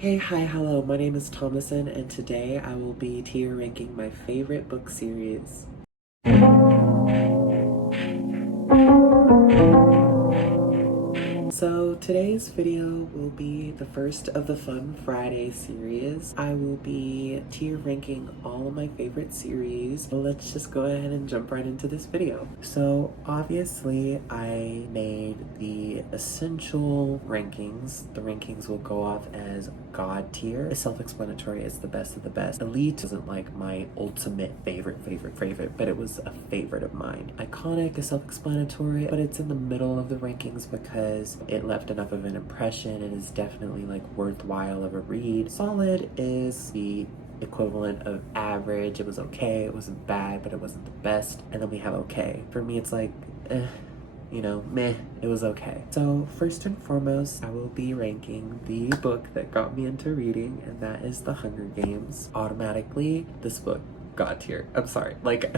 Hey, hi, hello, my name is Thomason, and today I will be tier ranking my favorite book series. So today's video will be the first of the Fun Friday series. I will be tier ranking all of my favorite series. So let's just go ahead and jump right into this video. So obviously I made the essential rankings. The rankings will go off as God tier. It's self-explanatory. It's the best of the best. Elite isn't like my ultimate favorite, but it was a favorite of mine. Iconic is self-explanatory, but it's in the middle of the rankings because it left enough of an impression and is definitely like worthwhile of a read. Solid is the equivalent of average. It was okay, it wasn't bad, but it wasn't the best. And then we have okay. For me, it's like, meh, it was okay. So first and foremost, I will be ranking the book that got me into reading, and that is The Hunger Games. Automatically, this book got tier. I'm sorry, like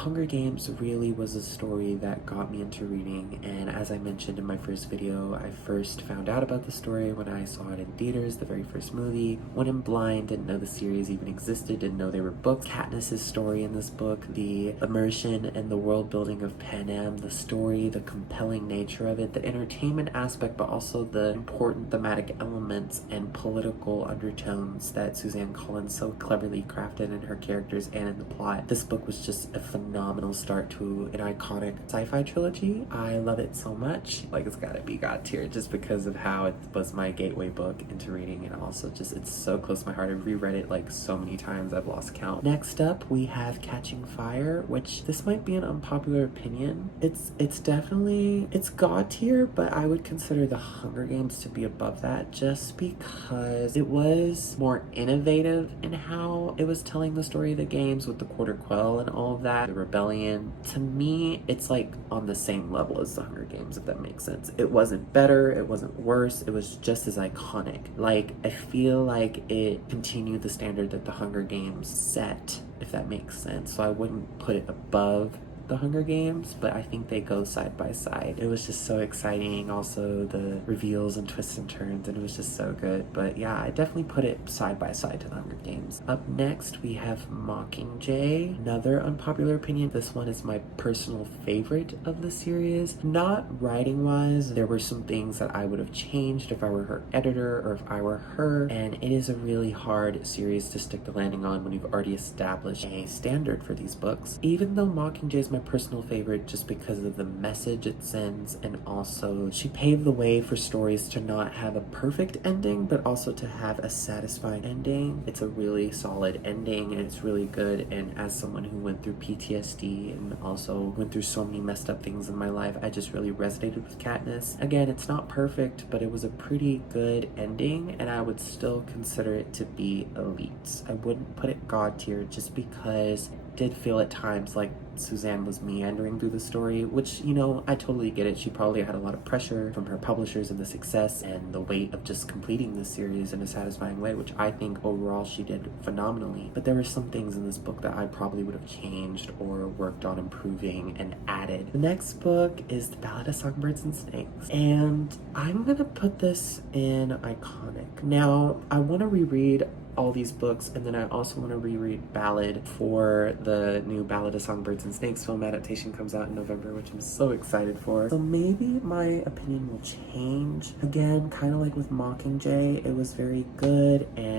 Hunger Games really was a story that got me into reading, and as I mentioned in my first video, I first found out about the story when I saw it in theaters, the very first movie. Went in blind, didn't know the series even existed, didn't know they were books. Katniss's story in this book, the immersion and the world building of Panem, the story, the compelling nature of it, the entertainment aspect, but also the important thematic elements and political undertones that Suzanne Collins so cleverly crafted in her characters and in the plot. This book was just a phenomenal start to an iconic sci-fi trilogy. I love it so much. Like, it's gotta be God tier just because of how it was my gateway book into reading, and also just it's so close to my heart. I've reread it like so many times I've lost count. Next up we have Catching Fire, which this might be an unpopular opinion. It's definitely, it's God tier, but I would consider The Hunger Games to be above that just because it was more innovative in how it was telling the story of the games with the Quarter Quell and all of that, the rebellion. To me, it's like on the same level as The Hunger Games, if that makes sense. It wasn't better, it wasn't worse, it was just as iconic. Like, I feel like it continued the standard that The Hunger Games set, if that makes sense. So I wouldn't put it above The Hunger Games, but I think they go side by side. It was just so exciting, also the reveals and twists and turns, and it was just so good. But yeah, I definitely put it side by side to The Hunger Games. Up next we have Mockingjay, another unpopular opinion. This one is my personal favorite of the series. Not writing wise, there were some things that I would have changed if I were her editor or if I were her, and it is a really hard series to stick the landing on when you've already established a standard for these books. Even though Mockingjay is my personal favorite just because of the message it sends, and also she paved the way for stories to not have a perfect ending but also to have a satisfying ending. It's a really solid ending and it's really good, and as someone who went through PTSD and also went through so many messed up things in my life, I just really resonated with Katniss. Again, it's not perfect, but it was a pretty good ending, and I would still consider it to be elite. I wouldn't put it God tier just because did feel at times like Suzanne was meandering through the story, which, I totally get it. She probably had a lot of pressure from her publishers and the success and the weight of just completing this series in a satisfying way, which I think overall she did phenomenally. But there were some things in this book that I probably would have changed or worked on improving and added. The next book is The Ballad of Songbirds and Snakes, and I'm gonna put this in iconic. Now, I want to reread all these books, and then I also want to reread Ballad for the new Ballad of Songbirds and Snakes film adaptation comes out in November, which I'm so excited for. So maybe my opinion will change. Again, kind of like with Mockingjay, it was very good, and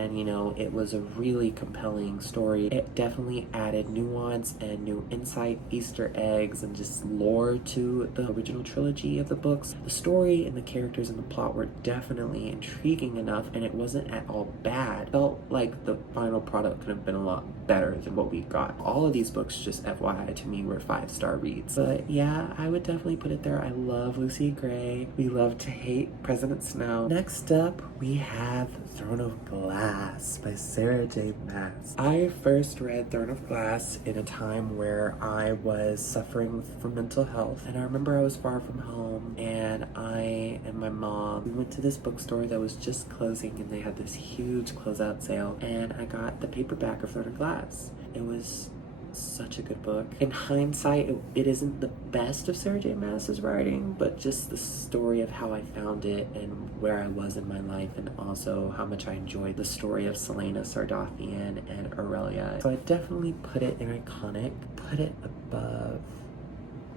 it was a really compelling story. It definitely added nuance and new insight, Easter eggs, and just lore to the original trilogy of the books. The story and the characters and the plot were definitely intriguing enough, and it wasn't at all bad. It felt like the final product could have been a lot better than what we got. All of these books, just FYI, to me were 5-star reads. But yeah, I would definitely put it there. I love Lucy Gray. We love to hate President Snow. Next up, we have Throne of Glass by Sarah J. Maas. I first read Throne of Glass in a time where I was suffering from mental health, and I remember I was far from home, and I and my mom, we went to this bookstore that was just closing, and they had this huge closeout sale, and I got the paperback of Throne of Glass. It was such a good book. In hindsight, it isn't the best of Sarah J. Maas's writing, but just the story of how I found it and where I was in my life, and also how much I enjoyed the story of Selena Sardothian and Aurelia. So I definitely put it in iconic, put it above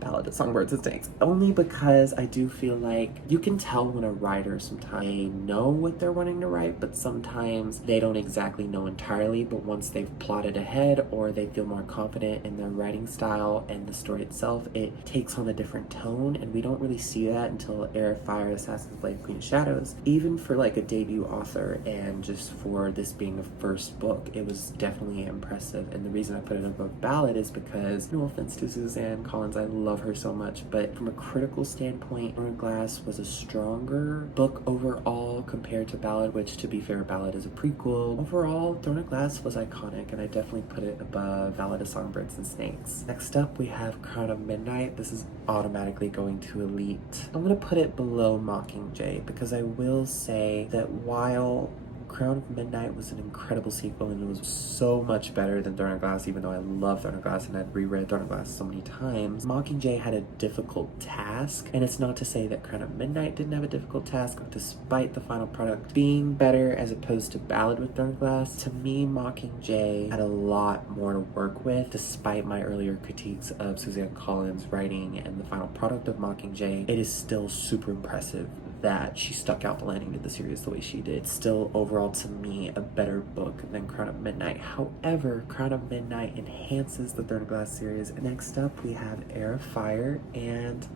Ballad of Songbirds and Snakes, only because I do feel like you can tell when a writer sometimes they know what they're wanting to write, but sometimes they don't exactly know entirely. But once they've plotted ahead, or they feel more confident in their writing style and the story itself, it takes on a different tone, and we don't really see that until Air of Fire, Assassin's Blade, Queen of Shadows. Even for like a debut author, and just for this being a first book, it was definitely impressive. And the reason I put it above Ballad is because, no offense to Suzanne Collins, I love her so much, but from a critical standpoint, Throne of Glass was a stronger book overall compared to Ballad, which, to be fair, Ballad is a prequel. Overall, Throne of Glass was iconic, and I definitely put it above Ballad of Songbirds and Snakes. Next up, we have Crown of Midnight. This is automatically going to Elite. I'm gonna put it below Mockingjay, because I will say that while Crown of Midnight was an incredible sequel, and it was so much better than Throne of Glass, even though I love Throne of Glass and I've reread Throne of Glass so many times. Mockingjay had a difficult task, and it's not to say that Crown of Midnight didn't have a difficult task, despite the final product being better as opposed to Ballad with Throne of Glass. To me, Mockingjay had a lot more to work with, despite my earlier critiques of Suzanne Collins' writing and the final product of Mockingjay. It is still super impressive that she stuck out the landing to the series the way she did. It's still overall, to me, a better book than Crown of Midnight. However, Crown of Midnight enhances the Throne of Glass series. Next up, we have Air of Fire, and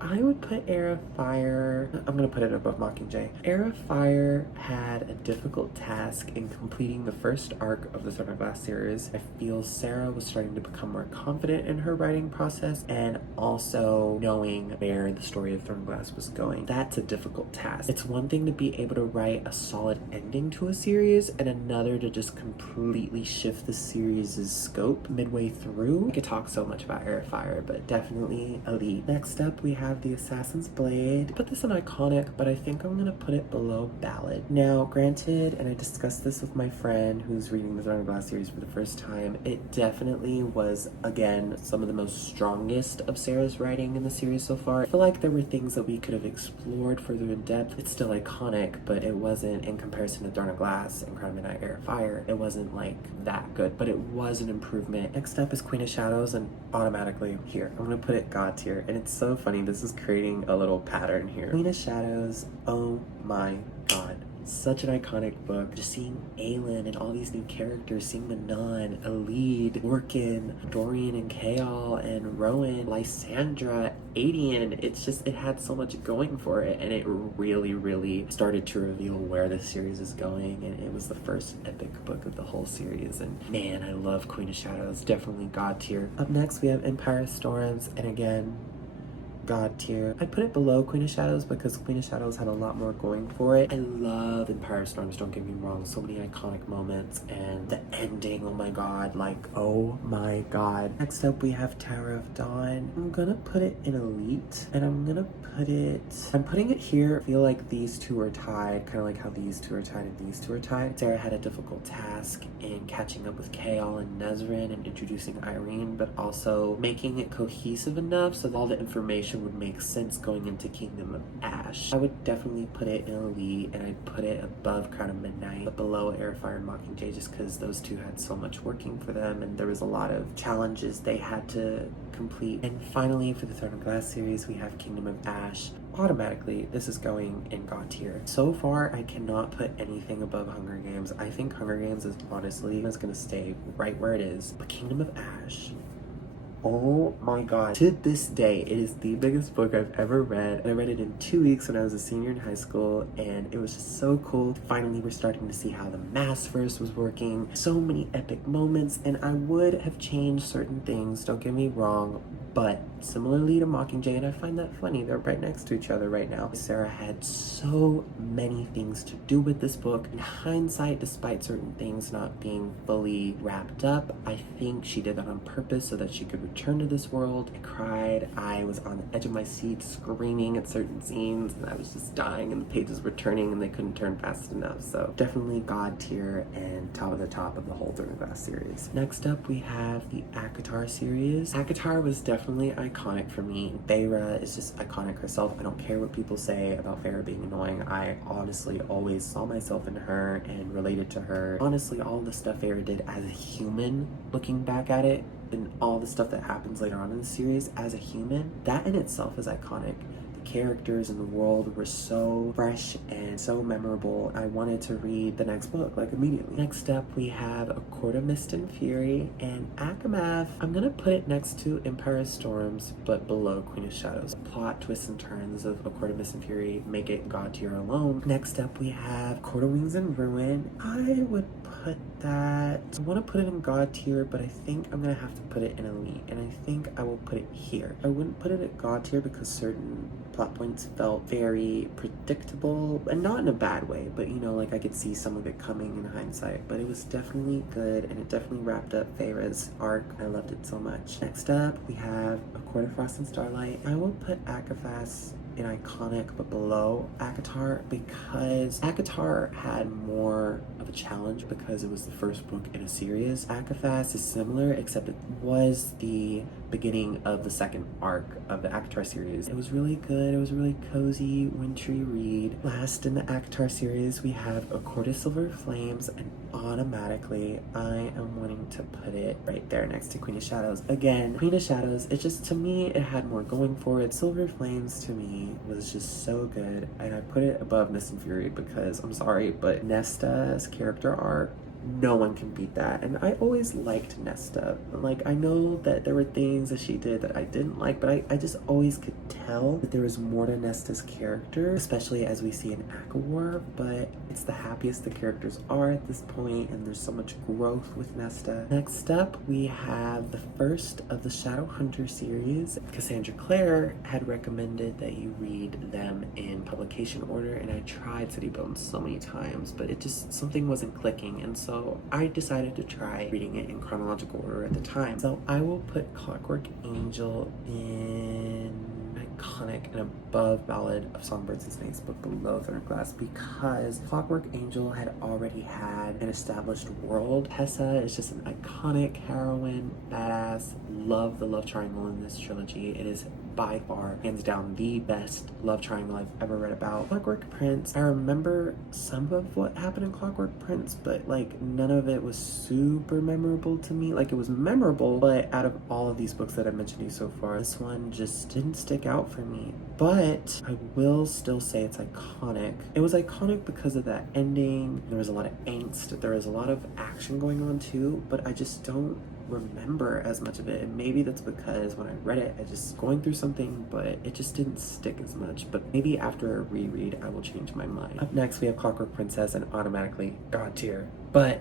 I would put Air of Fire, I'm going to put it above Mockingjay. Air of Fire had a difficult task in completing the first arc of the Throne of Glass series. I feel Sarah was starting to become more confident in her writing process, and also knowing where the story of Throne of Glass was going. That's a difficult task. It's one thing to be able to write a solid ending to a series, and another to just completely shift the series' scope midway through. I could talk so much about Air of Fire, but definitely Elite. Next up, we have the Assassin's Blade. I put this in iconic, but I think I'm gonna put it below Ballad. Now, granted, and I discussed this with my friend who's reading the Throne of Glass series for the first time, it definitely was, again, some of the most strongest of Sarah's writing in the series so far. I feel like there were things that we could have explored further in depth. It's still iconic, but it wasn't, in comparison to Throne of Glass and Crown of Midnight, Air of Fire, it wasn't like that good, but it was an improvement. Next up is Queen of Shadows, and automatically here, I'm gonna put it God tier. And it's so funny, this is creating a little pattern here. Queen of Shadows, oh my god. Such an iconic book. Just seeing Aelin and all these new characters, seeing Manon, Elide, Orkin, Dorian and Kael, and Rowan, Lysandra, Adian. It's just, it had so much going for it, and it really, really started to reveal where the series is going, and it was the first epic book of the whole series, and man, I love Queen of Shadows. Definitely God tier. Up next, we have Empire of Storms, and again, God tier. I put it below Queen of Shadows because Queen of Shadows had a lot more going for it. I love Empire of Storms, don't get me wrong. So many iconic moments, and the ending, oh my god, like, oh my god. Next up, we have Tower of Dawn. I'm gonna put it in Elite, and I'm putting it here. I feel like these two are tied, kind of like how these two are tied and these two are tied. Sarah had a difficult task in catching up with Kael and Nezrin and introducing Irene, but also making it cohesive enough so that all the information would make sense going into Kingdom of Ash. I would definitely put it in Elite, and I'd put it above Crown of Midnight, but below Air of Fire and Mockingjay, just because those two had so much working for them, and there was a lot of challenges they had to complete. And finally, for the Throne of Glass series, we have Kingdom of Ash. Automatically, this is going in God tier. So far, I cannot put anything above Hunger Games. I think Hunger Games is honestly gonna stay right where it is. But Kingdom of Ash, oh my god. To this day, it is the biggest book I've ever read. And I read it in 2 weeks when I was a senior in high school, and it was just so cool. Finally, we're starting to see how the Maasverse was working. So many epic moments, and I would have changed certain things, don't get me wrong, But similarly to Mockingjay, and I find that funny, they're right next to each other right now, Sarah had so many things to do with this book. In hindsight, despite certain things not being fully wrapped up, I think she did that on purpose so that she could return to this world. I cried, I was on the edge of my seat screaming at certain scenes, and I was just dying, and the pages were turning and they couldn't turn fast enough. So definitely God tier and top of the whole Thorn and Glass series. Next up, we have the ACOTAR series. ACOTAR was definitely iconic for me. Feyre is just iconic herself. I don't care what people say about Feyre being annoying. I honestly always saw myself in her and related to her. Honestly, all the stuff Feyre did as a human, looking back at it, and all the stuff that happens later on in the series as a human, that in itself is iconic. Characters in the world were so fresh and so memorable. I wanted to read the next book like immediately. Next up, we have A Court of Mist and Fury and Akamath. I'm gonna put it next to Empire of Storms but below Queen of Shadows. Plot twists and turns of A Court of Mist and Fury make it God tier alone. Next up, we have Court of Wings and Ruin. I would put that, I want to put it in God tier, but I think I'm gonna have to put it in Elite, and I think I will put it here. I wouldn't put it at God tier because certain plot points felt very predictable, and not in a bad way, but you know, like I could see some of it coming in hindsight. But it was definitely good, and it definitely wrapped up Feyre's arc. I loved it so much. Next up, we have A Court of Frost and Starlight. I will put Akaphas in iconic but below ACOTAR because ACOTAR had more of a challenge because it was the first book in a series. ACOPHAS is similar, except it was the beginning of the second arc of the ACOTAR series. It was really good. It was a really cozy, wintry read. Last in the ACOTAR series, we have A Court of Silver Flames, and automatically I am wanting to put it right there next to Queen of Shadows. Again, Queen of Shadows, it just, to me, it had more going for it. Silver Flames, to me, was just so good, and I put it above Mist and Fury because, I'm sorry, but Nesta's character arc, no one can beat that. And I always liked Nesta. Like, I know that there were things that she did that I didn't like, but I just always could tell that there was more to Nesta's character, especially as we see in ACOWAR. But it's the happiest the characters are at this point, and there's so much growth with Nesta. Next up, we have the first of the Shadowhunter series. Cassandra Clare had recommended that you read them in publication order, and I tried City Bones so many times, but it just, something wasn't clicking, and so I decided to try reading it in chronological order at the time. So I will put Clockwork Angel in iconic and above Ballad of Songbirds and Snakes, but below Thorn and Glass, because Clockwork Angel had already had an established world. Tessa is just an iconic heroine, badass. Love the love triangle in this trilogy. It is by far, hands down, the best love triangle I've ever read about. Clockwork Prince, I remember some of what happened in Clockwork Prince, but like none of it was super memorable to me. Like, it was memorable, but out of all of these books that I've mentioned to you so far, this one just didn't stick out for me. But I will still say it's iconic. It was iconic because of that ending. There was a lot of angst. There was a lot of action going on too, but I just don't remember as much of it, and maybe that's because when I read it, I just going through something, but it just didn't stick as much. But maybe after a reread I will change my mind. Up next, we have Clockwork Princess, and automatically God tier. But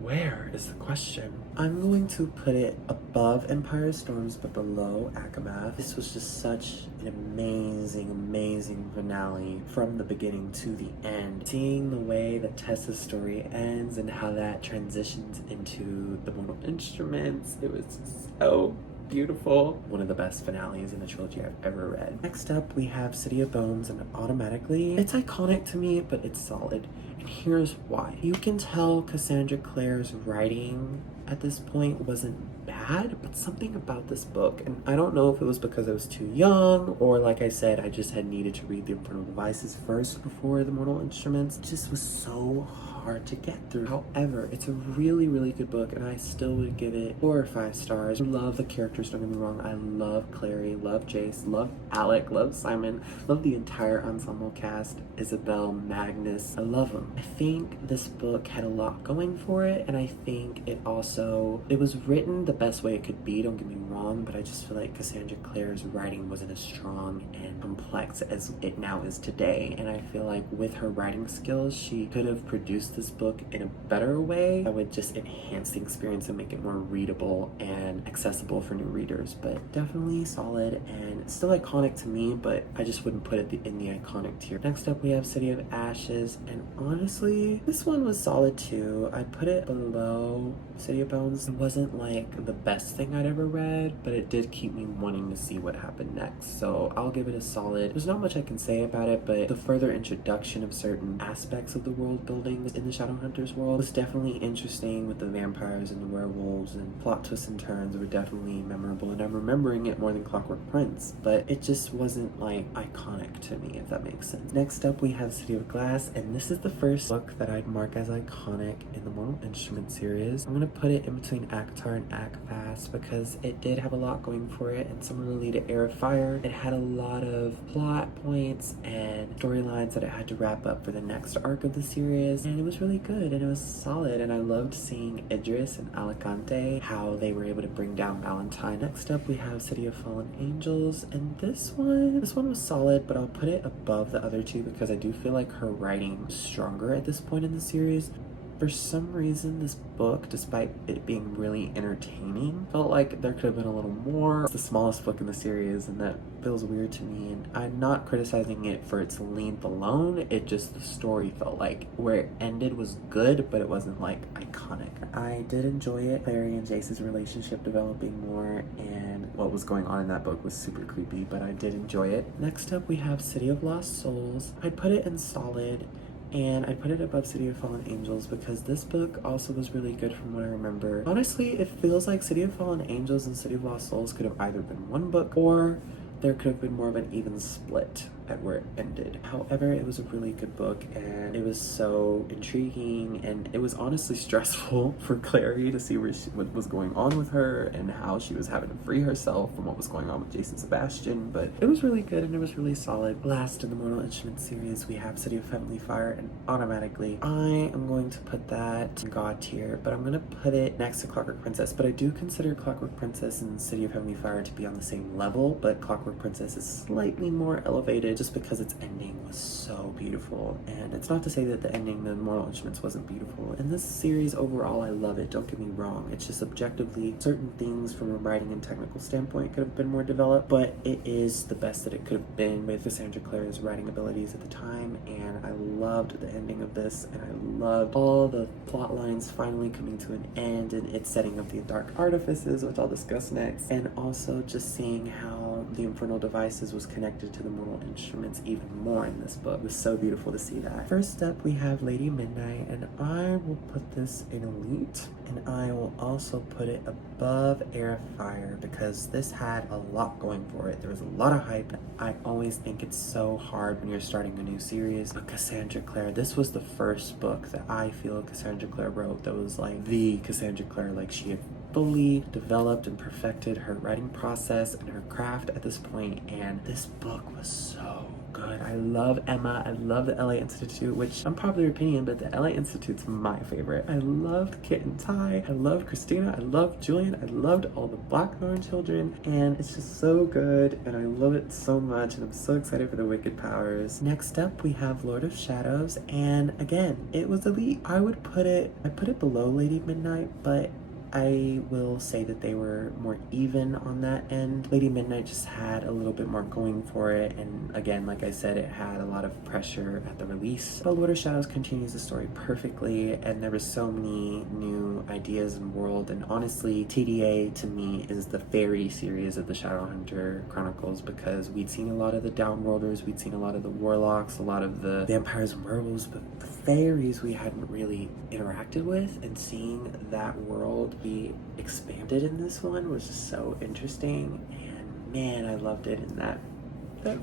where is the question? I'm going to put it above Empire of Storms but below Akamath. This was just such an amazing finale from the beginning to the end. Seeing the way that Tessa's story ends and how that transitions into the Mortal Instruments, it was so beautiful. One of the best finales in the trilogy I've ever read. Next up, we have City of Bones, and automatically, it's iconic to me, but it's solid. And here's why. You can tell Cassandra Clare's writing at this point wasn't bad, but something about this book, and I don't know if it was because I was too young, or like I said, I just had needed to read the Infernal Devices first before the Mortal Instruments. It just was so hard to get through. However, it's a really good book, and I still would give it 4 or 5 stars. I love the characters, don't get me wrong. I love Clary, love Jace, love Alec, love Simon, love the entire ensemble cast, Isabel, Magnus. I love them. I think this book had a lot going for it, and I think it was written the best way it could be, don't get me wrong, but I just feel like Cassandra Clare's writing wasn't as strong and complex as it now is today, and I feel like with her writing skills, she could have produced this book in a better way that would just enhance the experience and make it more readable and accessible for new readers. But definitely solid and still iconic to me, but I just wouldn't put it in the iconic tier. Next up we have City of Ashes, and honestly this one was solid too. I'd put it below City of Bones. It wasn't like the best thing I'd ever read, but it did keep me wanting to see what happened next, so I'll give it a solid. There's not much I can say about it, but the further introduction of certain aspects of the world building in the Shadowhunters world was definitely interesting, with the vampires and the werewolves, and plot twists and turns were definitely memorable, and I'm remembering it more than Clockwork Prince, but it just wasn't like iconic to me, if that makes sense. Next up we have City of Glass, and this is the first book that I'd mark as iconic in the Mortal Instruments series. I'm gonna put it in between ACOTAR and ACOFAS because it did have a lot going for it, and similarly to Heir of Fire, it had a lot of plot points and storylines that it had to wrap up for the next arc of the series, and it was really good and it was solid, and I loved seeing Idris and Alicante, how they were able to bring down Valentine. Next up we have City of Fallen Angels, and this one was solid, but I'll put it above the other two because I do feel like her writing was stronger at this point in the series. For some reason, this book, despite it being really entertaining, felt like there could have been a little more. It's the smallest book in the series, and that feels weird to me, and I'm not criticizing it for its length alone. It just, the story felt like where it ended was good, but it wasn't like iconic. I did enjoy it. Clary and Jace's relationship developing more, and what was going on in that book was super creepy, but I did enjoy it. Next up, we have City of Lost Souls. I'd put it in solid, and I put it above City of Fallen Angels because this book also was really good from what I remember. Honestly, it feels like City of Fallen Angels and City of Lost Souls could have either been one book, or there could have been more of an even split at where it ended. However, it was a really good book, and it was so intriguing, and it was honestly stressful for Clary to see what was going on with her and how she was having to free herself from what was going on with Jason Sebastian, but it was really good and it was really solid. Last in the Mortal Instruments series, we have City of Heavenly Fire, and automatically I am going to put that in God tier, but I'm going to put it next to Clockwork Princess, but I do consider Clockwork Princess and City of Heavenly Fire to be on the same level, but Clockwork Princess is slightly more elevated just because its ending was so beautiful. And it's not to say that the ending to Mortal Instruments wasn't beautiful. In this series overall, I love it, don't get me wrong. It's just objectively certain things from a writing and technical standpoint could have been more developed, but it is the best that it could have been with Cassandra Clare's writing abilities at the time, and I loved the ending of this, and I loved all the plot lines finally coming to an end, and it's setting up the Dark Artifices, which I'll discuss next, and also just seeing how the Infernal Devices was connected to the Mortal Instruments even more in this book. It was so beautiful to see that. First up, we have Lady Midnight, and I will put this in Elite, and I will also put it above Heir of Fire because this had a lot going for it. There was a lot of hype. I always think it's so hard when you're starting a new series, but Cassandra Clare, this was the first book that I feel Cassandra Clare wrote that was like the Cassandra Clare, like she had fully developed and perfected her writing process and her craft at this point, and this book was so good. I love Emma. I love the LA Institute, which unpopular opinion, but the LA Institute's my favorite. I loved Kit and Ty. I loved Christina. I loved Julian. I loved all the Blackthorn children, and it's just so good, and I love it so much, and I'm so excited for the Wicked Powers. Next up, we have Lord of Shadows, and again, it was Elite. I put it below Lady Midnight, but I will say that they were more even on that end. Lady Midnight just had a little bit more going for it, and again, like I said, it had a lot of pressure at the release. But Lord of Shadows continues the story perfectly, and there was so many new ideas and world, and honestly, TDA to me is the fairy series of the Shadowhunter Chronicles, because we'd seen a lot of the Downworlders, we'd seen a lot of the Warlocks, a lot of the vampires and werewolves, but the fairies we hadn't really interacted with, and seeing that world be expanded in this one was just so interesting, and man, I loved it. And that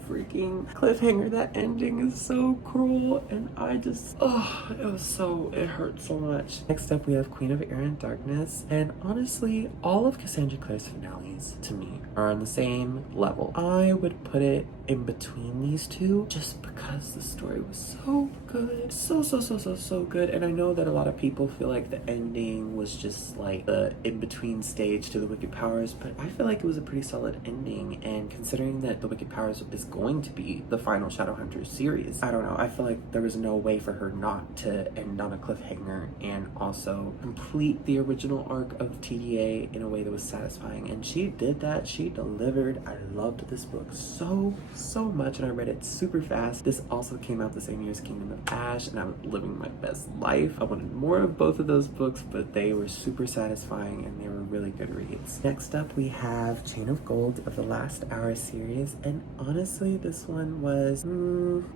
freaking cliffhanger, that ending is so cruel, and I just, it hurt so much. Next up, we have Queen of Air and Darkness, and honestly, all of Cassandra Clare's finales to me are on the same level. I would put it in between these two just because the story was so good. So good. And I know that a lot of people feel like the ending was just like the in-between stage to the Wicked Powers, but I feel like it was a pretty solid ending, and considering that the Wicked Powers is going to be the final Shadowhunters series, I don't know, I feel like there was no way for her not to end on a cliffhanger and also complete the original arc of TDA in a way that was satisfying, and she did that. She delivered. I loved this book so much, and I read it super fast. This also came out the same year as Kingdom of Ash, and I was living my best life. I wanted more of both of those books, but they were super satisfying and they were really good reads. Next up, we have Chain of Gold of the Last Hour series, and honestly, this one was,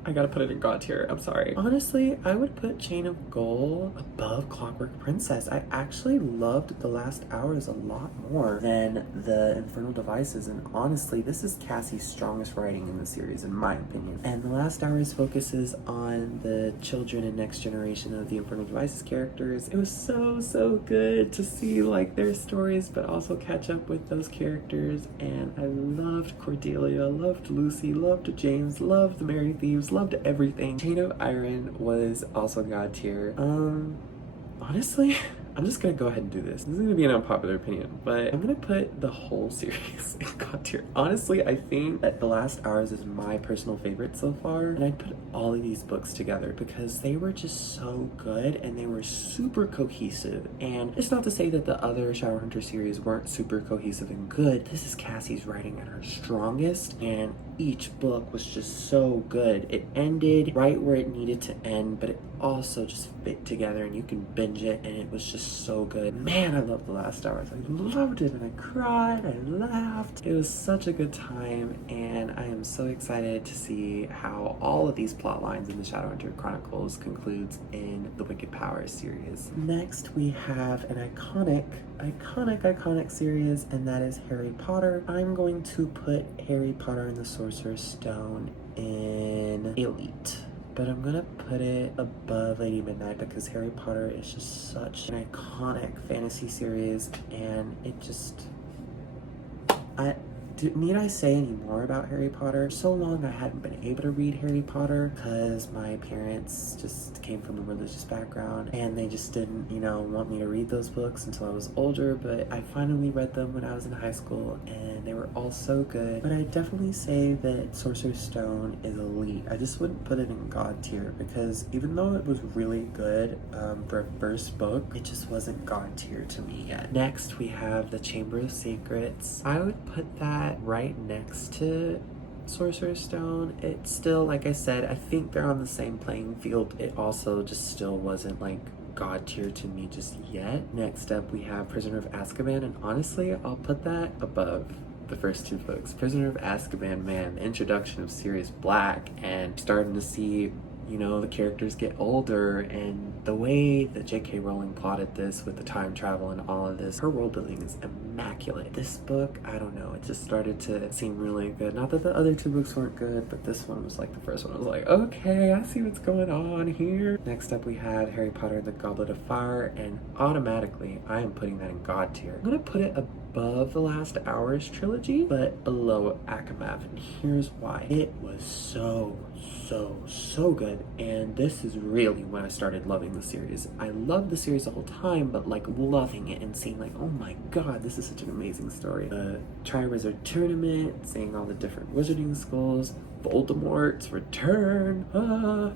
I gotta put it in God tier. I'm sorry. Honestly, I would put Chain of Gold above Clockwork Princess. I actually loved The Last Hours a lot more than the Infernal Devices, and honestly, this is Cassie's strongest writing in the series, in my opinion. And The Last Hours focuses on the children and next generation of the Infernal Devices characters. It was so good to see like their stories, but also catch up with those characters. And I loved Cordelia, loved Lucy, loved James, loved the Merry Thieves, loved everything. Chain of Iron was also God tier. Honestly, I'm just gonna go ahead and do this. This is gonna be an unpopular opinion, but I'm gonna put the whole series in God tier. Honestly, I think that The Last Hours is my personal favorite so far, and I'd put all of these books together because they were just so good and they were super cohesive. And it's not to say that the other Shadowhunter series weren't super cohesive and good. This is Cassie's writing at her strongest, and each book was just so good. It ended right where it needed to end, but it also just fit together and you can binge it, and it was just so good. Man, I loved The Last Hours. I loved it, and I cried, I laughed. It was such a good time, and I am so excited to see how all of these plot lines in the Shadowhunter Chronicles concludes in the Wicked Powers series. Next, we have an iconic series, and that is Harry Potter. I'm going to put Harry Potter and the Sorcerer's Stone in Elite, but I'm gonna put it above Lady Midnight because Harry Potter is just such an iconic fantasy series, and it just, need I say any more about Harry Potter? So long I hadn't been able to read Harry Potter because my parents just came from a religious background and they just didn't, want me to read those books until I was older, but I finally read them when I was in high school and they were all so good. But I definitely say that Sorcerer's Stone is elite. I just wouldn't put it in God tier because even though it was really good for a first book, it just wasn't God tier to me yet. Next, we have The Chamber of Secrets. I would put that right next to Sorcerer's Stone. It's still, like I said, I think they're on the same playing field. It also just still wasn't like God tier to me just yet. Next up, we have Prisoner of Azkaban, and honestly, I'll put that above the first two books. Prisoner of Azkaban, man, the introduction of Sirius Black and starting to see the characters get older, and the way that J.K. Rowling plotted this with the time travel and all of this, her world building is immaculate. This book, I don't know, it just started to seem really good. Not that the other two books weren't good, but this one was like the first one. I was like, okay, I see what's going on here. Next up, we have Harry Potter and the Goblet of Fire, and automatically, I am putting that in God tier. I'm gonna put it above the Last Hours trilogy, but below Akamath, and here's why. It was so good, and this is really when I started loving the series. I loved the series the whole time, but like loving it and seeing like, oh my god, this is such an amazing story. The Triwizard Tournament, seeing all the different wizarding schools, Voldemort's return,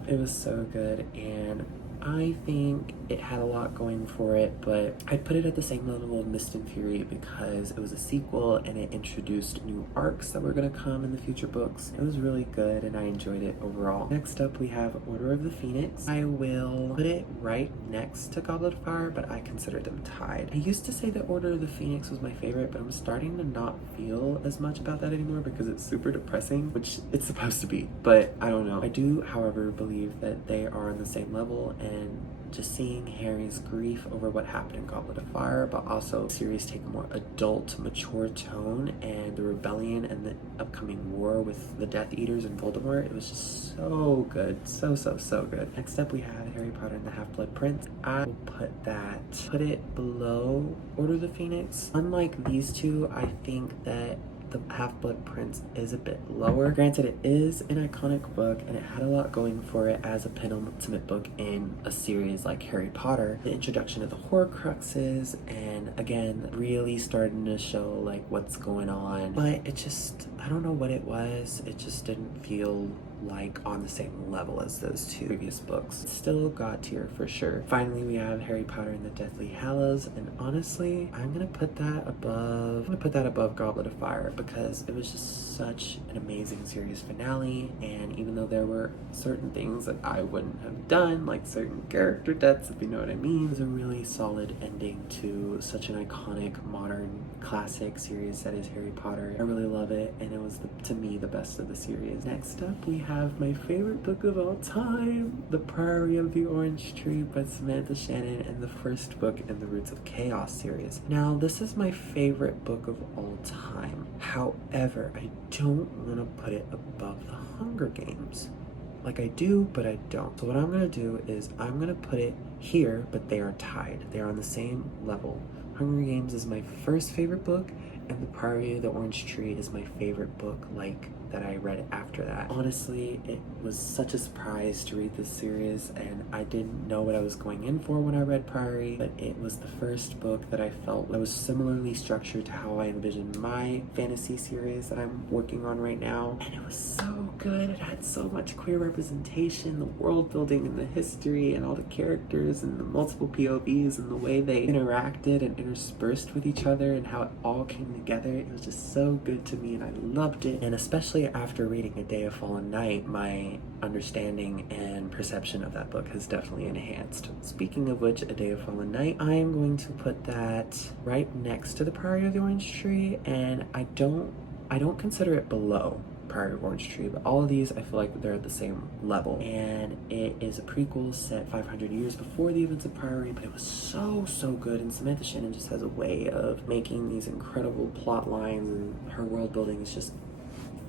it was so good, and I think it had a lot going for it, but I'd put it at the same level of Mist and Fury because it was a sequel and it introduced new arcs that were going to come in the future books. It was really good and I enjoyed it overall. Next up, we have Order of the Phoenix. I will put it right next to Goblet of Fire, but I consider them tied. I used to say that Order of the Phoenix was my favorite, but I'm starting to not feel as much about that anymore because it's super depressing, which it's supposed to be, but I don't know. I do, however, believe that they are on the same level, and just seeing Harry's grief over what happened in Goblet of Fire, but also the series take a more adult, mature tone, and the rebellion and the upcoming war with the Death Eaters and Voldemort, it was just so good. So good. Next up, we have Harry Potter and the Half-Blood Prince. I will put it below Order of the Phoenix. Unlike these two, I think that the Half-Blood Prince is a bit lower. Granted, it is an iconic book and it had a lot going for it as a penultimate book in a series like Harry Potter. The introduction of the Horcruxes, and again, really starting to show like what's going on. But it just, I don't know what it was. It just didn't feel like on the same level as those two previous books. It's still God tier for sure. Finally, we have Harry Potter and the Deathly Hallows, and honestly, I'm gonna put that above Goblet of Fire because it was just such an amazing series finale. And even though there were certain things that I wouldn't have done, like certain character deaths, if you know what I mean, it was a really solid ending to such an iconic modern classic series that is Harry Potter. I really love it, and it was to me the best of the series. Next up, we have my favorite book of all time, The Priory of the Orange Tree by Samantha Shannon, and the first book in the Roots of Chaos series. Now, this is my favorite book of all time. However, I don't want to put it above The Hunger Games. Like I do, but I don't. So what I'm going to do is I'm going to put it here, but they are tied. They are on the same level. Hunger Games is my first favorite book, and The Priory of the Orange Tree is my favorite book, like, that I read after that. Honestly, it was such a surprise to read this series, and I didn't know what I was going in for when I read Priory, but it was the first book that I felt that was similarly structured to how I envisioned my fantasy series that I'm working on right now. And it was so good. It had so much queer representation, the world building and the history and all the characters and the multiple POVs and the way they interacted and interspersed with each other and how it all came together. It was just so good to me, and I loved it. And especially after reading A Day of Fallen Night, my understanding and perception of that book has definitely enhanced. Speaking of which, A Day of Fallen Night, I am going to put that right next to The Priory of the Orange Tree, and I don't consider it below Priory of Orange Tree, but all of these I feel like they're at the same level. And it is a prequel set 500 years before the events of Priory, but it was so good, and Samantha Shannon just has a way of making these incredible plot lines, and her world building is just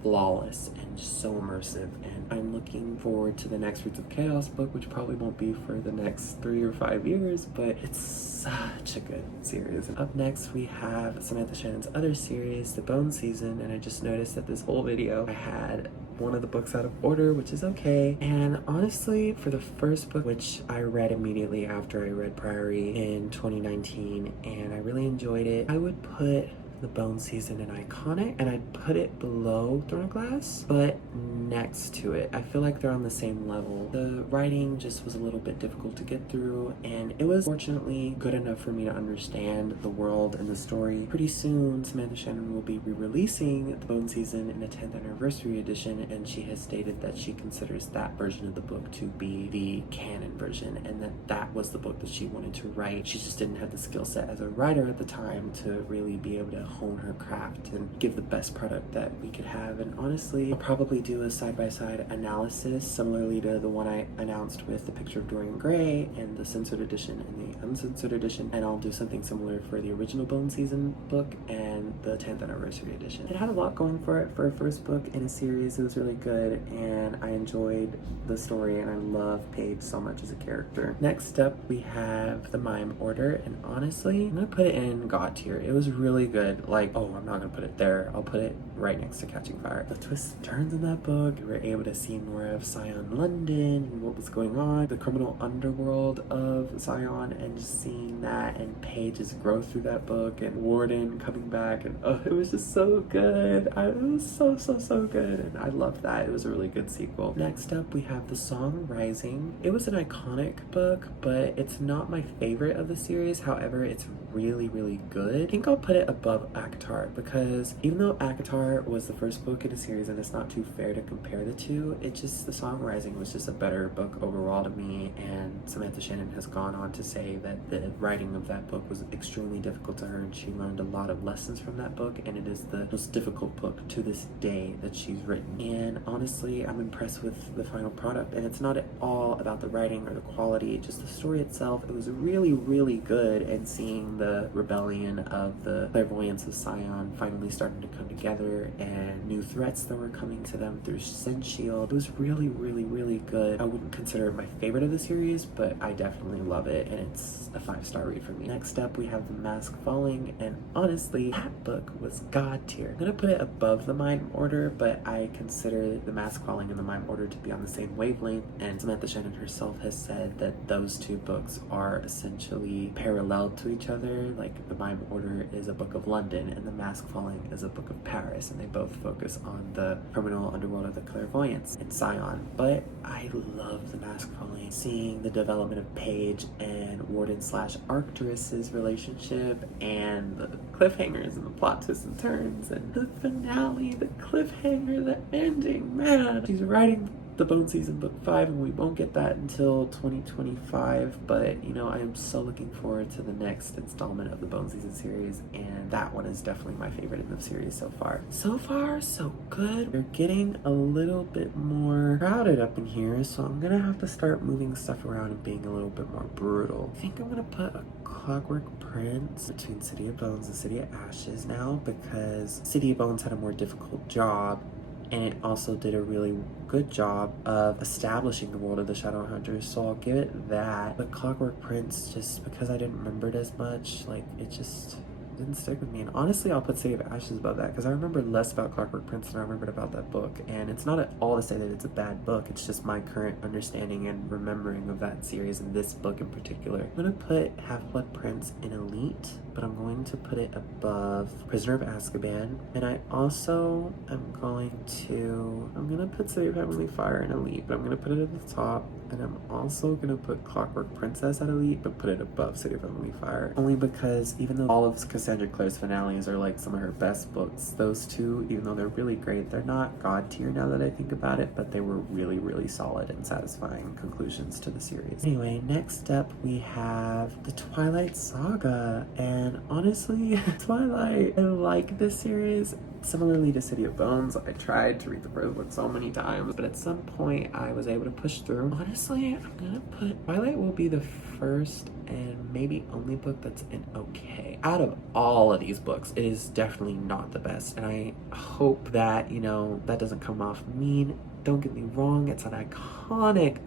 flawless and just so immersive. And I'm looking forward to the next Roots of Chaos book, which probably won't be for the next 3 or 5 years, but it's such a good series. And up next, we have Samantha Shannon's other series, The Bone Season, and I just noticed that this whole video I had one of the books out of order, which is okay. And honestly, for the first book, which I read immediately after I read Priory in 2019, and I really enjoyed it, I would put The Bone Season in iconic, and I'd put it below Throne of Glass, but next to it. I feel like they're on the same level. The writing just was a little bit difficult to get through, and it was fortunately good enough for me to understand the world and the story. Pretty soon, Samantha Shannon will be re-releasing The Bone Season in a 10th anniversary edition, and she has stated that she considers that version of the book to be the canon version, and that was the book that she wanted to write. She just didn't have the skill set as a writer at the time to really be able to hone her craft and give the best product that we could have. And honestly, I'll probably do a side-by-side analysis similarly to the one I announced with The Picture of Dorian Gray and the censored edition and the uncensored edition, and I'll do something similar for the original Bone Season book and the 10th anniversary edition. It had a lot going for it for a first book in a series. It was really good, and I enjoyed the story, and I love Paige so much as a character. Next up, we have The Mime Order, and honestly, I'm gonna put it in God tier. It was really good. Like, oh, I'm not gonna put it there. I'll put it right next to Catching Fire. The twists and turns in that book, we were able to see more of Scion London and what was going on, the criminal underworld of Scion, and just seeing that and Paige's growth through that book, and Warden coming back, and oh, it was just so good. It was so good, and I loved that. It was a really good sequel. Next up, we have The Song Rising. It was an iconic book, but it's not my favorite of the series. However, it's really good. I think I'll put it above ACOTAR, because even though ACOTAR was the first book in a series and it's not too fair to compare the two, it just, The Song Rising was just a better book overall to me, and Samantha Shannon has gone on to say that the writing of that book was extremely difficult to her, and she learned a lot of lessons from that book, and it is the most difficult book to this day that she's written. And honestly, I'm impressed with the final product, and it's not at all about the writing or the quality, just the story itself. It was really good, and seeing the rebellion of the clairvoyant Alliance of Scion finally starting to come together, and new threats that were coming to them through Sin Shield. It was really, really, really good. I wouldn't consider it my favorite of the series, but I definitely love it, and it's a 5-star read for me. Next up, we have The Mask Falling, and honestly, that book was god tier. I'm gonna put it above The Mime Order, but I consider The Mask Falling and The Mime Order to be on the same wavelength, and Samantha Shannon herself has said that those two books are essentially parallel to each other. Like, The Mime Order is a book of London, and The Mask Falling is a book of Paris, and they both focus on the criminal underworld of the clairvoyance in Scion. But I love The Mask Falling. Seeing the development of Paige and Warden/Arcturus's relationship, and the cliffhangers and the plot twists and turns, and the finale, the cliffhanger, the ending, man. She's writing the Bone Season Book 5, and we won't get that until 2025, but you know, I am so looking forward to the next installment of the Bone Season series, and that one is definitely my favorite in the series so far. So far, so good. We're getting a little bit more crowded up in here, so I'm gonna have to start moving stuff around and being a little bit more brutal. I think I'm gonna put a Clockwork Prince between City of Bones and City of Ashes now, because City of Bones had a more difficult job, and it also did a really good job of establishing the world of the Shadowhunters, so I'll give it that. But Clockwork Prince, just because I didn't remember it as much, like, it just didn't stick with me. And honestly, I'll put City of Ashes above that, because I remember less about Clockwork Prince than I remembered about that book. And it's not at all to say that it's a bad book, it's just my current understanding and remembering of that series and this book in particular. I'm gonna put Half-Blood Prince in Elite, but I'm going to put it above Prisoner of Azkaban. And I also am going to put City of Heavenly Fire in Elite, but I'm gonna put it at the top. And I'm also gonna put Clockwork Princess at Elite, but put it above City of Heavenly Fire. Only because even though all of Cassandra Clare's finales are like some of her best books, those two, even though they're really great, they're not god tier now that I think about it, but they were really, really solid and satisfying conclusions to the series. Anyway, next up we have the Twilight Saga, and honestly, Twilight, I like this series. Similarly to City of Bones, I tried to read the first book so many times, but at some point I was able to push through. Honestly, I'm gonna put Twilight will be the first and maybe only book that's an okay. Out of all of these books, it is definitely not the best, and I hope that, you know, that doesn't come off mean. Don't get me wrong, it's an iconic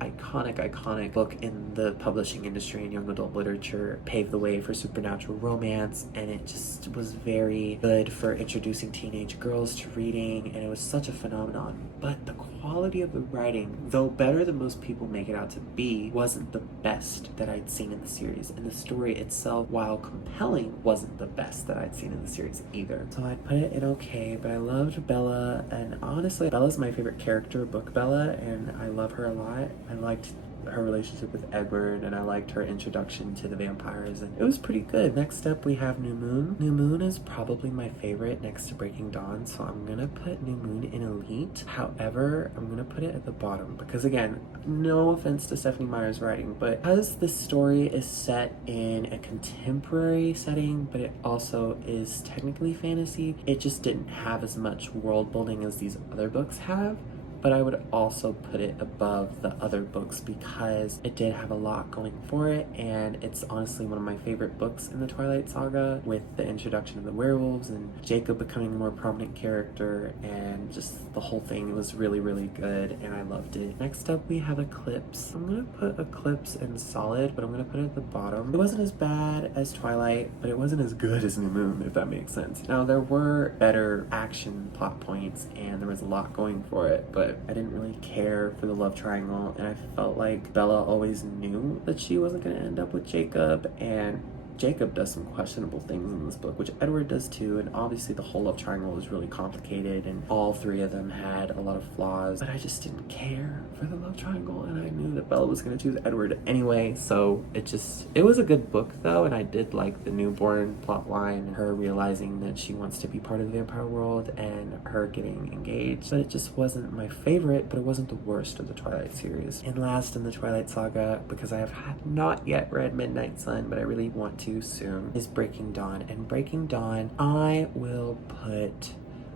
book in the publishing industry and young adult literature. Paved the way for supernatural romance, and it just was very good for introducing teenage girls to reading, and it was such a phenomenon. But the quality of the writing, though better than most people make it out to be, wasn't the best that I'd seen in the series, and the story itself, while compelling, wasn't the best that I'd seen in the series either. So I'd put it in okay, but I loved Bella, and honestly, Bella's my favorite character, book Bella, and I love her a lot. I liked her relationship with Edward, and I liked her introduction to the vampires, and it was pretty good. Next up, we have New Moon. New Moon is probably my favorite next to Breaking Dawn, so I'm gonna put New Moon in Elite. However, I'm gonna put it at the bottom because, again, no offense to Stephanie Meyer's writing, but because this story is set in a contemporary setting, but it also is technically fantasy, it just didn't have as much world building as these other books have. But I would also put it above the other books because it did have a lot going for it, and it's honestly one of my favorite books in the Twilight Saga, with the introduction of the werewolves and Jacob becoming a more prominent character, and just the whole thing was really, really good, and I loved it. Next up, we have Eclipse. I'm gonna put Eclipse in solid, but I'm gonna put it at the bottom. It wasn't as bad as Twilight, but it wasn't as good as New Moon, if that makes sense. Now, there were better action plot points, and there was a lot going for it, but I didn't really care for the love triangle, and I felt like Bella always knew that she wasn't going to end up with Jacob, and Jacob does some questionable things in this book, which Edward does too, and obviously the whole love triangle was really complicated, and all three of them had a lot of flaws, but I just didn't care for the love triangle, and I knew that Bella was going to choose Edward anyway, so it was a good book though, and I did like the newborn plot line, her realizing that she wants to be part of the vampire world, and her getting engaged, but it just wasn't my favorite, but it wasn't the worst of the Twilight series. And last in the Twilight Saga, because I have not yet read Midnight Sun, but I really want to soon, is Breaking Dawn. And Breaking Dawn, I will put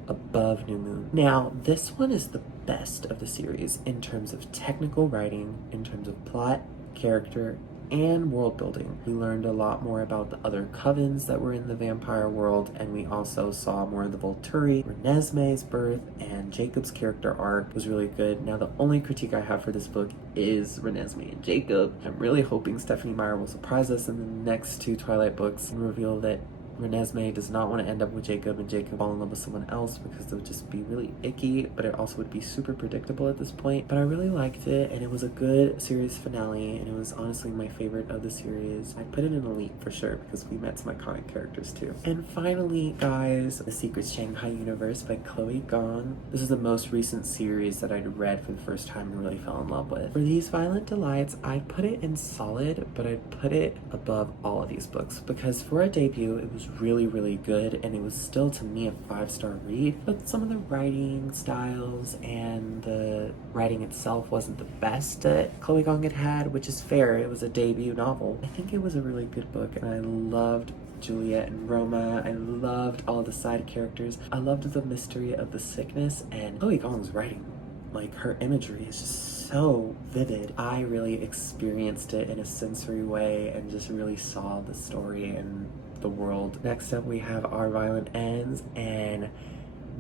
above New Moon. Now, this one is the best of the series in terms of technical writing, in terms of plot, character, and world building. We learned a lot more about the other covens that were in the vampire world, and we also saw more of the Volturi, Renesmee's birth, and Jacob's character arc was really good. Now, the only critique I have for this book is Renesmee and Jacob. I'm really hoping Stephanie Meyer will surprise us in the next 2 Twilight books and reveal that Renesmee does not want to end up with Jacob and Jacob fall in love with someone else, because it would just be really icky, but it also would be super predictable at this point. But I really liked it, and it was a good series finale, and it was honestly my favorite of the series. I put it in elite for sure because we met some iconic characters too. And finally, guys, The Secret Shanghai Universe by Chloe Gong. This is the most recent series that I'd read for the first time and really fell in love with. For these Violent Delights, I put it in solid, but I'd put it above all of these books because for a debut, it was really good, and it was still to me a 5-star read, but some of the writing styles and the writing itself wasn't the best that Chloe Gong had, which is fair. It was a debut novel. I think it was a really good book, and I loved Juliet and Roma. I loved all the side characters. I loved the mystery of the sickness, and Chloe Gong's writing, like her imagery is just so vivid. I really experienced it in a sensory way and just really saw the story and the world. Next up, we have Our Violent Ends, and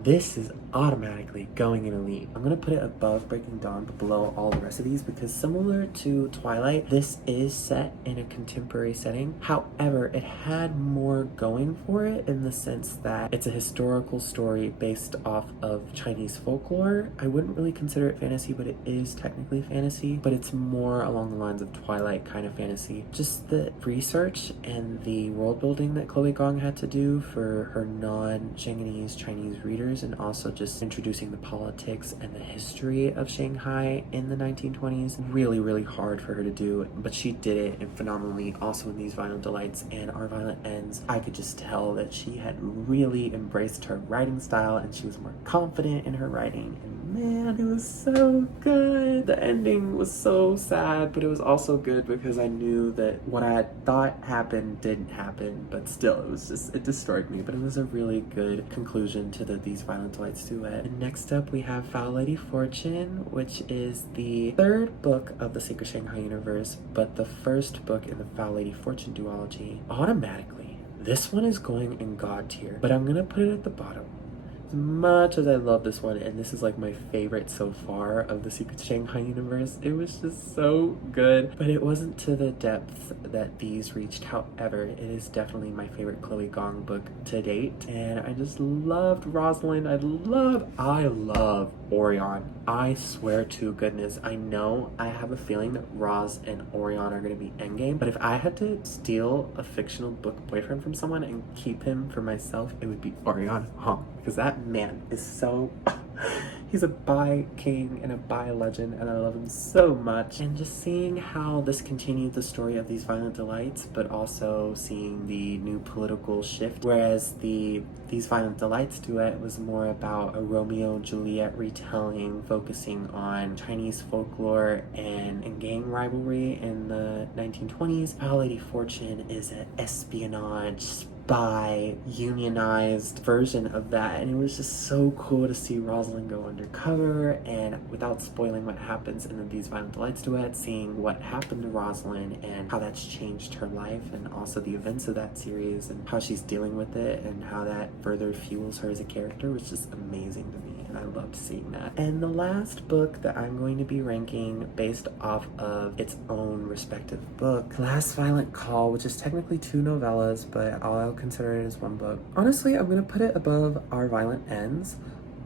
this is automatically going in elite. I'm gonna put it above Breaking Dawn but below all the rest of these because similar to Twilight, this is set in a contemporary setting. However, it had more going for it in the sense that it's a historical story based off of Chinese folklore. I wouldn't really consider it fantasy, but it is technically fantasy, but it's more along the lines of Twilight kind of fantasy. Just the research and the world building that Chloe Gong had to do for her non-Shanghainese Chinese readers, and also just introducing the politics and the history of Shanghai in the 1920s. Really hard for her to do, but she did it and phenomenally. Also in these Violent Delights and Our Violent Ends, I could just tell that she had really embraced her writing style and she was more confident in her writing. And man, it was so good. The ending was so sad, but it was also good because I knew that what I had thought happened didn't happen, but still, it destroyed me. But it was a really good conclusion to these Violent Delights duet. And next up, we have Foul Lady Fortune, which is the 3rd book of the Secret Shanghai Universe, but the 1st book in the Foul Lady Fortune duology. Automatically, this one is going in God tier, but I'm gonna put it at the bottom. As much as I love this one, and this is like my favorite so far of the Secret Shanghai Universe, it was just so good, but it wasn't to the depth that these reached. However, it is definitely my favorite Chloe Gong book to date, and I just loved Rosalind. I love Orion. I swear to goodness, I know I have a feeling that Roz and Orion are going to be endgame, but if I had to steal a fictional book boyfriend from someone and keep him for myself, it would be Orion Hong, because that man is so he's a bi king and a bi legend, and I love him so much. And just seeing how this continued the story of these Violent Delights, but also seeing the new political shift, whereas these Violent Delights duet was more about a Romeo and Juliet retelling, focusing on Chinese folklore and gang rivalry in the 1920s. Foul Lady Fortune is an espionage by unionized version of that, and it was just so cool to see Rosalind go undercover, and without spoiling what happens in these Violent Delights duet, seeing what happened to Rosalind and how that's changed her life, and also the events of that series and how she's dealing with it and how that further fuels her as a character was just amazing to me, and I loved seeing that. And the last book that I'm going to be ranking based off of its own respective book, Last Violent Call, which is technically 2 novellas, but I'll consider it as 1 book. Honestly, I'm gonna put it above Our Violent Ends,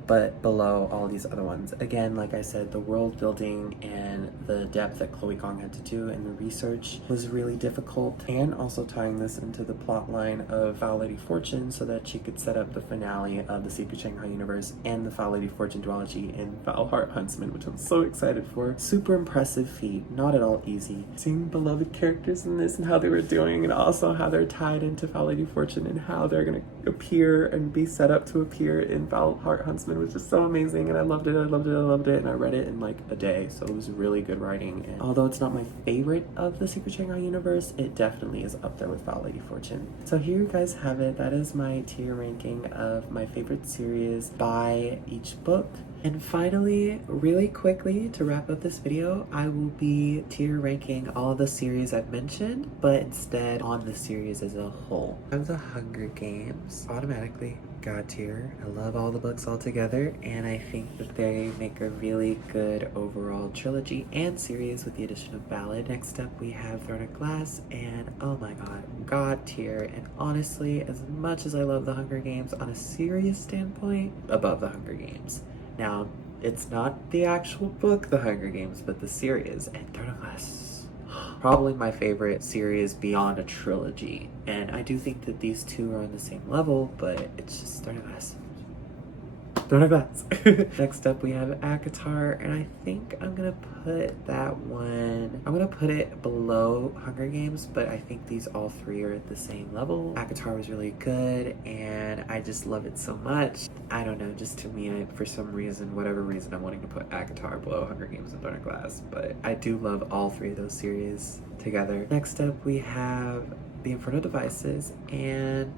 but below all these other ones. Again, like I said, the world building and the depth that Chloe Gong had to do and the research was really difficult, and also tying this into the plot line of Foul Lady Fortune so that she could set up the finale of the Secret Shanghai Universe and the Foul Lady Fortune duology in Foul Heart Huntsman, which I'm so excited for. Super impressive feat, not at all easy. Seeing beloved characters in this and how they were doing, and also how they're tied into Foul Lady Fortune and how they're gonna appear and be set up to appear in Foul Heart Huntsman was just so amazing, and I loved it, and I read it in like a day, so it was really good writing. And although it's not my favorite of the Secret Shanghai Universe, it definitely is up there with Foul Lady Fortune. So here you guys have it. That is my tier ranking of my favorite series by each book. And finally, really quickly to wrap up this video, I will be tier ranking all the series I've mentioned, but instead on the series as a whole. I have the Hunger Games automatically God tier. I love all the books all together, and I think that they make a really good overall trilogy and series with the addition of Ballad. Next up, we have Throne of Glass, and oh my god, God tier. And honestly, as much as I love the Hunger Games, on a serious standpoint, above the Hunger Games. Now, it's not the actual book, The Hunger Games, but the series, and Throne of Glass, probably my favorite series beyond a trilogy. And I do think that these two are on the same level, but it's just Throne of Glass. Throne of Glass. Next up, we have ACOTAR, and I think I'm gonna put that one, I'm gonna put it below Hunger Games, but I think these all three are at the same level. ACOTAR was really good, and I just love it so much. I don't know, just to me, for some reason, whatever reason, I'm wanting to put ACOTAR below Hunger Games and Throne of Glass, but I do love all three of those series together. Next up, we have the Infernal Devices, and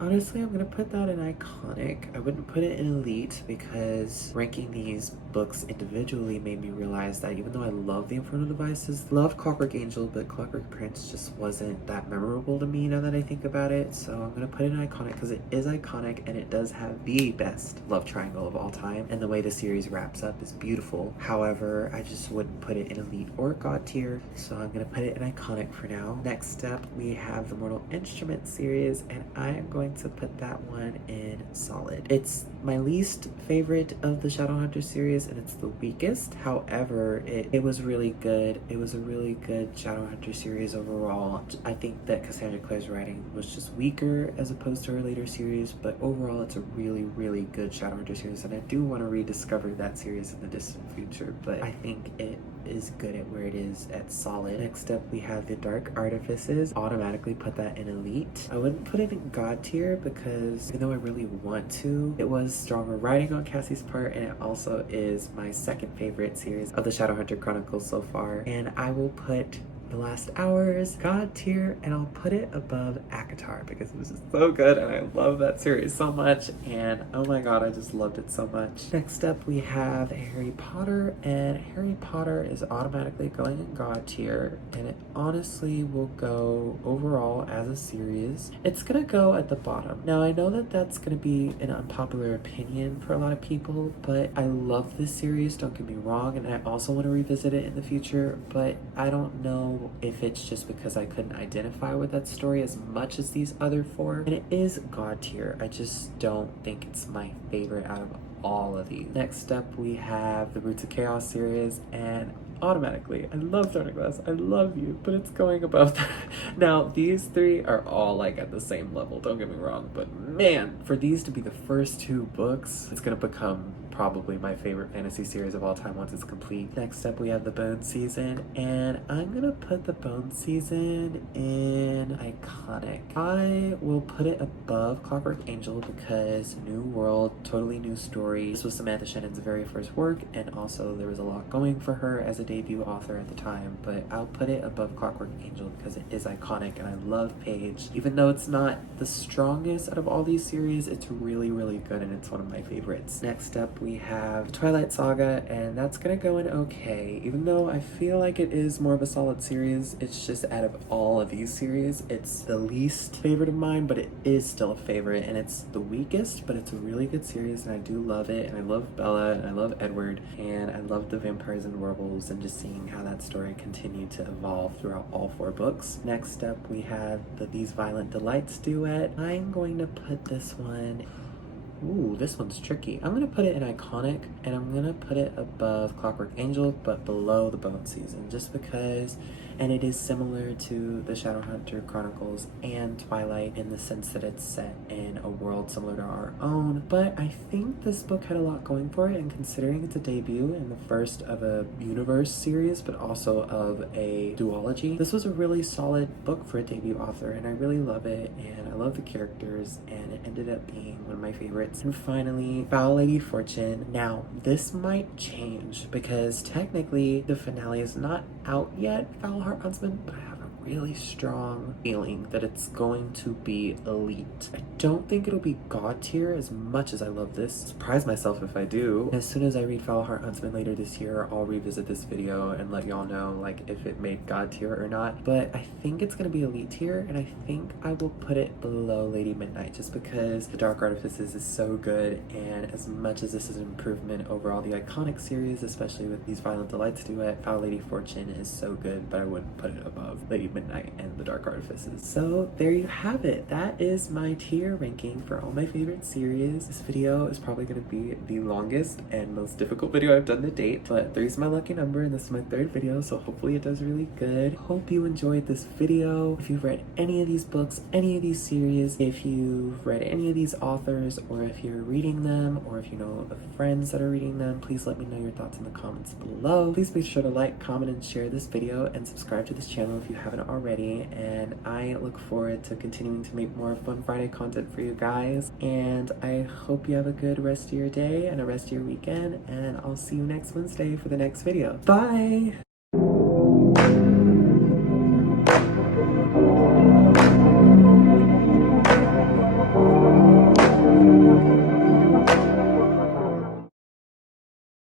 honestly, I'm gonna put that in iconic. I wouldn't put it in elite because ranking these books individually made me realize that even though I love the Infernal Devices, loved Clockwork Angel, but Clockwork Prince just wasn't that memorable to me now that I think about it. So I'm gonna put it in iconic because it is iconic and it does have the best love triangle of all time. And the way the series wraps up is beautiful. However, I just wouldn't put it in elite or God tier. So I'm gonna put it in iconic for now. Next up, we have the Mortal Instruments series, and I am going to put that one in solid. It's my least favorite of the Shadowhunter series, and it's the weakest. However, it was really good. It was a really good Shadowhunter series overall. I think that Cassandra Clare's writing was just weaker as opposed to her later series, but overall it's a really, really good Shadowhunter series, and I do want to rediscover that series in the distant future, but I think it is good at where it is at solid. Next up, we have the Dark Artifices. Automatically put that in elite. I wouldn't put it in God tier because even though I really want to, it was stronger writing on Cassie's part, and it also is my second favorite series of the Shadowhunter Chronicles so far. And I will put The Last Hours God tier, and I'll put it above ACOTAR because it was just so good and I love that series so much, and oh my god, I just loved it so much. Next up, we have Harry Potter, and Harry Potter is automatically going in God tier, and it honestly will go overall as a series. It's gonna go at the bottom. Now, I know that that's gonna be an unpopular opinion for a lot of people, but I love this series, don't get me wrong, and I also want to revisit it in the future, but I don't know if it's just because I couldn't identify with that story as much as these other four, and it is God tier. I just don't think it's my favorite out of all of these. Next up, we have the Roots of Chaos series, and automatically, I love Throne of Glass, I love you, but it's going above that. Now, these three are all like at the same level, don't get me wrong, but man, for these to be the first two books, it's gonna become probably my favorite fantasy series of all time once it's complete. Next up, we have the Bone Season, and I'm gonna put the Bone Season in iconic. I will put it above Clockwork Angel because new world, totally new story. This was Samantha Shannon's very first work, and also there was a lot going for her as a debut author at the time, but I'll put it above Clockwork Angel because it is iconic, and I love Paige. Even though it's not the strongest out of all these series, it's really, really good, and it's one of my favorites. Next up, we have Twilight Saga, and that's gonna go in okay. Even though I feel like it is more of a solid series, it's just out of all of these series, it's the least favorite of mine, but it is still a favorite, and it's the weakest, but it's a really good series, and I do love it, and I love Bella, and I love Edward, and I love the vampires and werewolves, and just seeing how that story continued to evolve throughout all four books. Next up, we have the These Violent Delights duet. I'm going to put this one, ooh, this one's tricky. I'm gonna put it in iconic, and I'm gonna put it above Clockwork Angel, but below the Bone Season, just because, and it is similar to the Shadowhunter Chronicles and Twilight in the sense that it's set in a world similar to our own. But I think this book had a lot going for it, and considering it's a debut and the first of a universe series, but also of a duology, this was a really solid book for a debut author, and I really love it, and I love the characters, and it ended up being one of my favorites. And finally, Foul Lady Fortune. Now, this might change because technically the finale is not out yet, Foul Heart Huntsman, but I have a really strong feeling that it's going to be elite. I don't think it'll be god tier as much as I love this. Surprise myself if I do. As soon as I read Foul Heart Huntsman later this year, I'll revisit this video and let y'all know like if it made god tier or not. But I think it's gonna be elite tier, and I think I will put it below Lady Midnight just because The Dark Artifices is so good, and as much as this is an improvement over all the iconic series, especially with these Violent Delights duet, Foul Lady Fortune is so good, but I wouldn't put it above Lady Midnight and The Dark Artifices. So there you have it. That is my tier ranking for all my favorite series. This video is probably going to be the longest and most difficult video I've done to date, but 3 is my lucky number and this is my 3rd video, so hopefully it does really good. Hope you enjoyed this video. If you've read any of these books, any of these series, if you've read any of these authors, or if you're reading them, or if you know of friends that are reading them, please let me know your thoughts in the comments below. Please be sure to like, comment, and share this video, and subscribe to this channel if you haven't already. And I look forward to continuing to make more Fun Friday content for you guys. And I hope you have a good rest of your day and a rest of your weekend. And I'll see you next Wednesday for the next video. Bye!